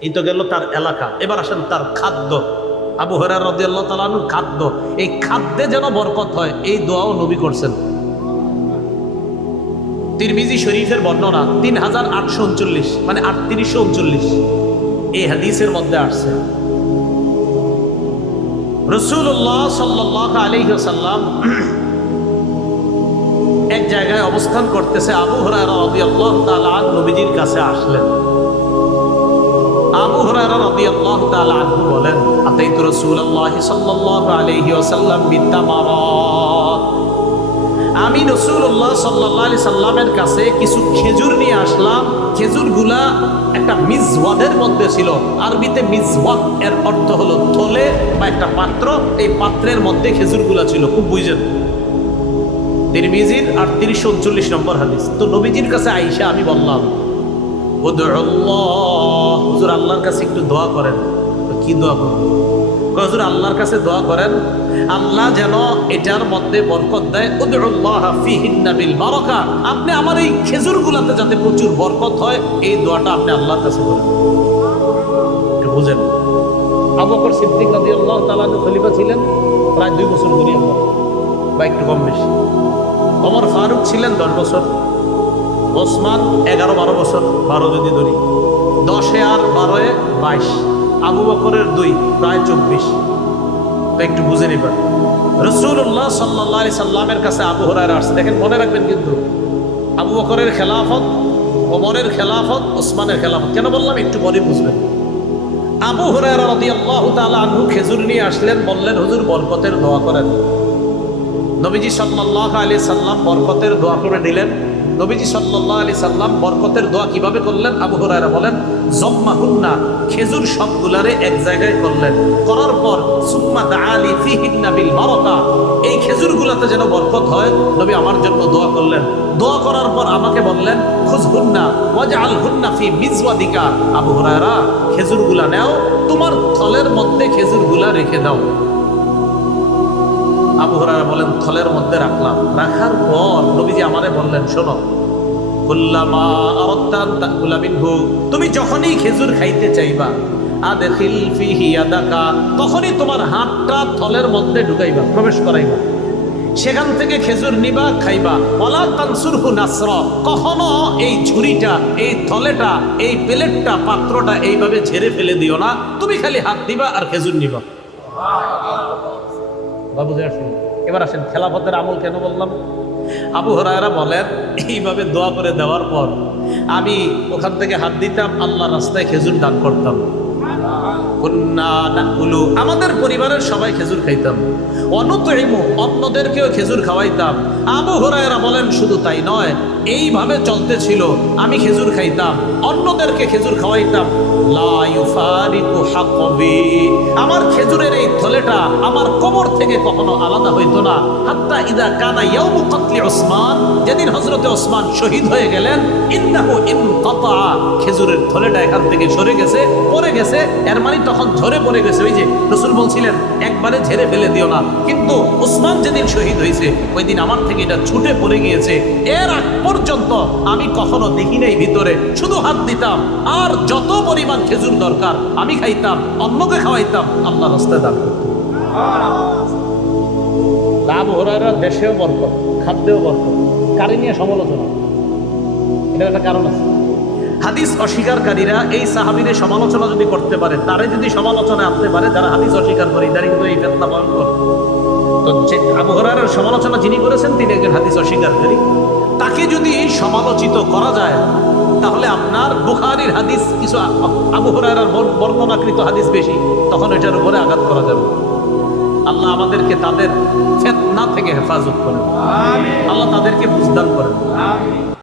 এই তো গেল তার এলাকা। এবার আসেন তার খাদ্য। আবু হরার রদিয়াল্লাহ তালানুর খাদ্য। এই খাদ্যে যেন বরকত হয়, এই দোয়াও নবী করছেন। তিরমিজি শরীফের বর্ণনা তিন হাজার আটশো উনচল্লিশ মানে আটত্রিশশো উনচল্লিশ। এই হাদিসের মধ্যে আসছে। রসুল্লাহ সাল্লাহ আলহিসাল্লাম এক জায়গায় অবস্থান করতেছে আবু হরারা রদিয়াল্লাহ তাআলা নবীজির কাছে আসলেন। আমি সাল্লামের কাছে কিছু খেজুর নিয়ে আসলাম। একটা মিজওয়াদের মধ্যে ছিল। আরবিতে মিজওয়াদ এর অর্থ হলো থলে বা একটা পাত্র। এই পাত্রের মধ্যে খেজুরগুলা ছিল। খুব বুঝেন। তিরমিজির আর তিরিশশো উনচল্লিশ নম্বর হাদিস। তো নবীজির কাছে আইসা আমি বললাম হুজুর আল্লাহর কাছে একটু দোয়া করেন। কি দোয়া করব? হুজুর, আল্লাহর কাছে দোয়া করেন, আল্লাহ যেন এটার মধ্যে বরকত দেয়। বারাকা। আপনি আমার এই খেজুরগুলাতে যাতে প্রচুর বরকত হয়, এই দোয়াটা আপনি আল্লাহর কাছে করেন। বুঝেন। আবু বকর সিদ্দিক রাদিয়াল্লাহু তাআলা খলিফা ছিলেন, প্রায় দুই বছর দুনিয়া বা একটু কম বেশি। অমর ফারুক ছিলেন দশ বছর। ওসমান এগারো বারো বছর, বারো যদি ধরি। দশে আর বারোয় বাইশ। আবু বকরের দুই, প্রায় চব্বিশ। একটু বুঝে নিবেন। রসুল্লাহ সাল্লাহ আলি সাল্লামের কাছে আবু হরার আসছে। দেখেন, মনে রাখবেন কিন্তু, আবু বকরের খেলাফত, ওমরের খেলাফত, ওসমানের খেলাফত। কেন বললাম? একটু পরে বুঝবেন। আবু হরার রদি আল্লাহ তালা আনহু খেজুর নিয়ে আসলেন, বললেন, হুজুর, বরকতের দোয়া করেন। নবীজি সাল্লাহ আলি সাল্লাম বরকতের দোয়া করে দিলেন। নবীজি সাল্লাহ আলি সাল্লাম বরকতের দোয়া কীভাবে করলেন? আবু হরাইরা বলেন, জম্মা হুন্না, খেজুর সবগুলারে এক জায়গায় করলেন। করার পর, সুম্মা দাআলি ফিহিন্না বিল বারাকা, এই খেজুরগুলাতে যেন বরকত হয়, নবী আমার জন্য দোয়া করলেন। দোয়া করার পর আমাকে বললেন খুজহুন্না ওয়াজআল হুন্না ফি মিজওয়াদিকা। আবু হুরায়রা, খেজুরগুলা নাও, তোমার থলের মধ্যে খেজুরগুলা রেখে দাও। আবু হরারা বলেন, থলের মধ্যে রাখলাম। রাখার পর নবীজি আমারে বললেন, শোনো তুমি যখনই খেজুর খাইতে চাইবা তখনই তোমার হাতটা থলের মধ্যে ঢুকাইবা, প্রবেশ করাইবা। সেখান থেকে খেজুর নিবা, খাইবা। ওয়ালা তানসুরহু নাসর, কখনো এই ঝুড়িটা, এই থলেটা, এই প্লেটটা, পাত্রটা এইভাবে ঝেড়ে ফেলে দিও না। তুমি খালি হাত দিবা আর খেজুর নিবা। বাবু আসেন এবার আসেন, খেলাফতের আমল কেন বললাম আবু হরায়রা বলেন, এইভাবে দোয়া করে দেওয়ার পর আমি ওখান থেকে হাত দিতাম আল্লাহ রাস্তায় খেজুর দান করতাম। আমাদের পরিবারের সবাই খেজুর খাইতাম। অনুতইমু অন্যদেরকেও খেজুর খাওয়াইতাম। আবু হরায়রা বলেন, শুধু তাই নয়, এইভাবে চলতে ছিল আমি খেজুর খাইতাম। অন্যদেরকে খেজুর খাওয়াইতাম। আমার খেজুরের এই থলেটা আমার কোমর থেকে কখনো আলাদা হইতো না। হাত্তা ইদা কানা ইয়াউমু কতলি ওসমান যেদিন হজরতে ওসমান শহীদ হয়ে গেলেন, ইন্নাহু ইনকাতা খেজুরের থলেটা এখান থেকে সরে গেছে, পড়ে গেছে, এর মানে তখন ঝরে পড়ে গেছে, ওই যে রসুল বলছিলেন, একবারে ঝেড়ে ফেলে দিও না। কিন্তু ওসমান যেদিন শহীদ হয়েছে, ওই দিন আমার থেকে এটা ছুটে পড়ে গিয়েছে। এর আগ পর্যন্ত আমি কখনো দেখি নাই ভিতরে, শুধু হাত দিতাম। আর যত পরিমাণ খেজুর দরকার, আমি খাইতাম, অন্যকে খাওয়াইতাম আল্লাহ রাস্তায় দাম লাভ হরারা দেশেও বরকত, খাদ্যেও বরকত, কারি নিয়ে সমালোচনা। এটা একটা কারণ আছে। হাদিস অস্বীকারীরা এই সাহাবিরে সমালোচনা যদি করতে পারে তারে যদি সমালোচনা আনতে পারে যারা হাদিস অস্বীকার করে তারা কিন্তু এই ফেতনা ভয়ঙ্কর তো যে আবু হরারের সমালোচনা যিনি করেছেন তিনি একজন হাদিস অস্বীকারী তাকে যদি সমালোচিত করা যায় তাহলে আপনার বুখারির হাদিস কিছু আবু হরারের বর্ণনাকৃত হাদিস বেশি তখন এটার উপরে আঘাত করা যাবে। আল্লাহ আমাদেরকে তাদের ফেতনা থেকে হেফাজত করেন। আল্লাহ তাদেরকে বুঝদান করেন।